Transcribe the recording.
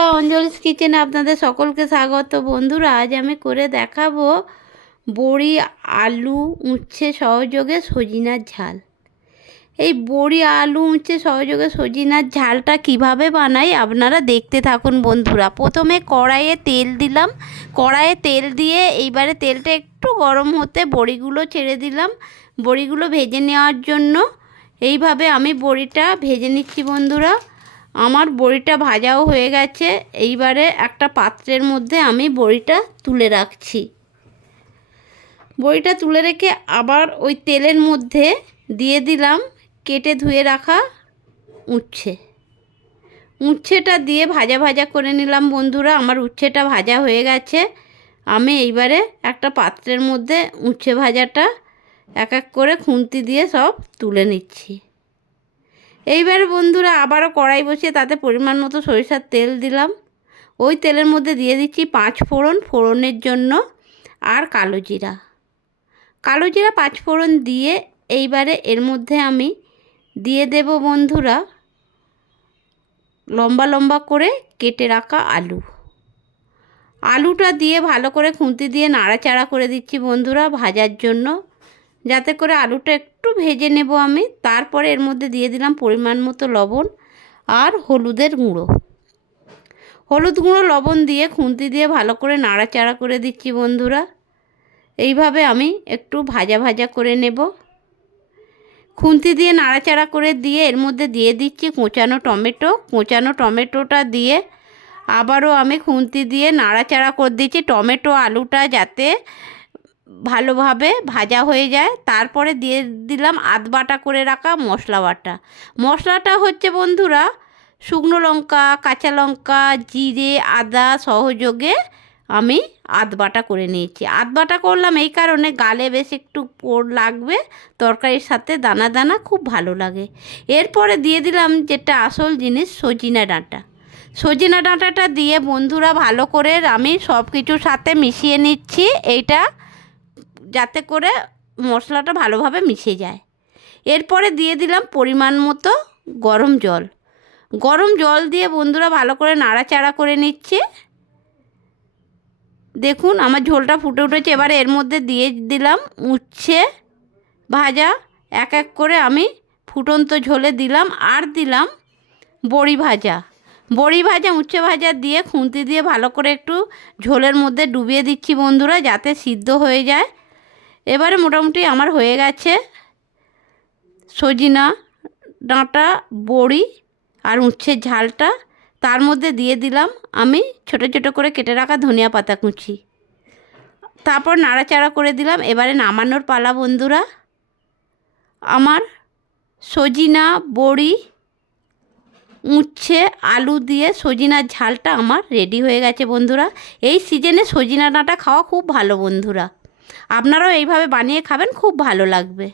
বন্ধুরা, অঞ্জলিস কিচেনে আপনাদের সকলকে স্বাগত। বন্ধুরা, আজ আমি করে দেখাবো বড়ি, আলু, উচ্ছে সহযোগে সজিনার ঝাল। এই বড়ি, আলু, উচ্ছে সহযোগে সজিনার ঝালটা কিভাবে বানাই আপনারা দেখতে থাকুন বন্ধুরা। প্রথমে কড়াইয়ে তেল দিলাম। কড়াইয়ে তেল দিয়ে এইবারে তেলটা একটু গরম হতে বড়িগুলো ছেড়ে দিলাম। বড়িগুলো ভেজে নেওয়ার জন্য এইভাবে আমি বড়িটা ভেজে নিচ্ছি বন্ধুরা। আমার বড়িটা ভাজাও হয়ে গেছে। এইবারে একটা পাত্রের মধ্যে আমি বড়িটা তুলে রাখছি। বড়িটা তুলে রেখে আবার ওই তেলের মধ্যে দিয়ে দিলাম কেটে ধুয়ে রাখা উচ্ছেটা দিয়ে ভাজা ভাজা করে নিলাম বন্ধুরা। আমার উচ্ছেটা ভাজা হয়ে গেছে। আমি এইবারে একটা পাত্রের মধ্যে উচ্ছে ভাজাটা এক এক করে খুন্তি দিয়ে সব তুলে নিচ্ছি। এইবারে বন্ধুরা আবারও কড়াই বসিয়ে তাতে পরিমাণ মতো সরিষার তেল দিলাম। ওই তেলের মধ্যে দিয়ে দিচ্ছি 5 ফোড়ন, ফোড়নের জন্য, আর কালো জিরা। 5 ফোড়ন দিয়ে এইবারে এর মধ্যে আমি দিয়ে দেব বন্ধুরা লম্বা লম্বা করে কেটে রাখা আলুটা দিয়ে ভালো করে খুন্তি দিয়ে নাড়াচাড়া করে দিচ্ছি বন্ধুরা ভাজার জন্য, যাতে করে আলুটা একটু ভেজে নেব আমি। তারপরে এর মধ্যে দিয়ে দিলাম পরিমাণ মতো লবণ আর হলুদ গুঁড়ো, লবণ দিয়ে খুন্তি দিয়ে ভালো করে নাড়াচাড়া করে দিচ্ছি বন্ধুরা। এইভাবে আমি একটু ভাজা ভাজা করে নেব। খুন্তি দিয়ে নাড়াচাড়া করে দিয়ে এর মধ্যে দিয়ে দিচ্ছি কোঁচানো টমেটোটা দিয়ে আবারও আমি খুন্তি দিয়ে নাড়াচাড়া করে দিচ্ছি। টমেটো আলুটা যাতে ভালোভাবে ভাজা হয়ে যায়। তারপরে দিয়ে দিলাম আধ বাটা করে রাখা মশলাটা হচ্ছে বন্ধুরা শুকনো লঙ্কা, কাঁচা লঙ্কা, জিরে, আদা সহযোগে আমি আধ বাটা করে নিয়েছি। আধ বাটা করলাম এই কারণে গালে বেশ একটু পোড় লাগবে, তরকারির সাথে দানা দানা খুব ভালো লাগে। এরপরে দিয়ে দিলাম যেটা আসল জিনিস, সজিনা ডাঁটাটা দিয়ে বন্ধুরা ভালো করে আমি সব কিছুর সাথে মিশিয়ে নিচ্ছি, এইটা যাতে করে মশলাটা ভালোভাবে মিশে যায়। এরপরে দিয়ে দিলাম পরিমাণ মতো গরম জল দিয়ে বন্ধুরা ভালো করে নাড়াচাড়া করে নিচ্ছে। দেখুন আমার ঝোলটা ফুটে উঠেছে। এবারে এর মধ্যে দিয়ে দিলাম উচ্ছে ভাজা এক এক করে আমি ফুটন্ত ঝোলে দিলাম, আর দিলাম বড়ি ভাজা, উচ্ছে ভাজা দিয়ে খুন্তি দিয়ে ভালো করে একটু ঝোলের মধ্যে ডুবিয়ে দিচ্ছি বন্ধুরা, যাতে সিদ্ধ হয়ে যায়। এবারে মোটামুটি আমার হয়ে গেছে সজিনা ডাঁটা, বড়ি আর উচ্ছের ঝালটা। তার মধ্যে দিয়ে দিলাম আমি ছোট ছোট করে কেটে রাখা ধনিয়া পাতা কুচি, তারপর নাড়াচাড়া করে দিলাম। এবারে নামানোর পালা বন্ধুরা। আমার সজিনা, বড়ি, উচ্ছে, আলু দিয়ে সজিনার ঝালটা আমার রেডি হয়ে গেছে বন্ধুরা। এই সিজনে সজিনা ডাঁটা খাওয়া খুব ভালো বন্ধুরা, আপনারাও এইভাবে বানিয়ে খাবেন, খুব ভালো লাগবে।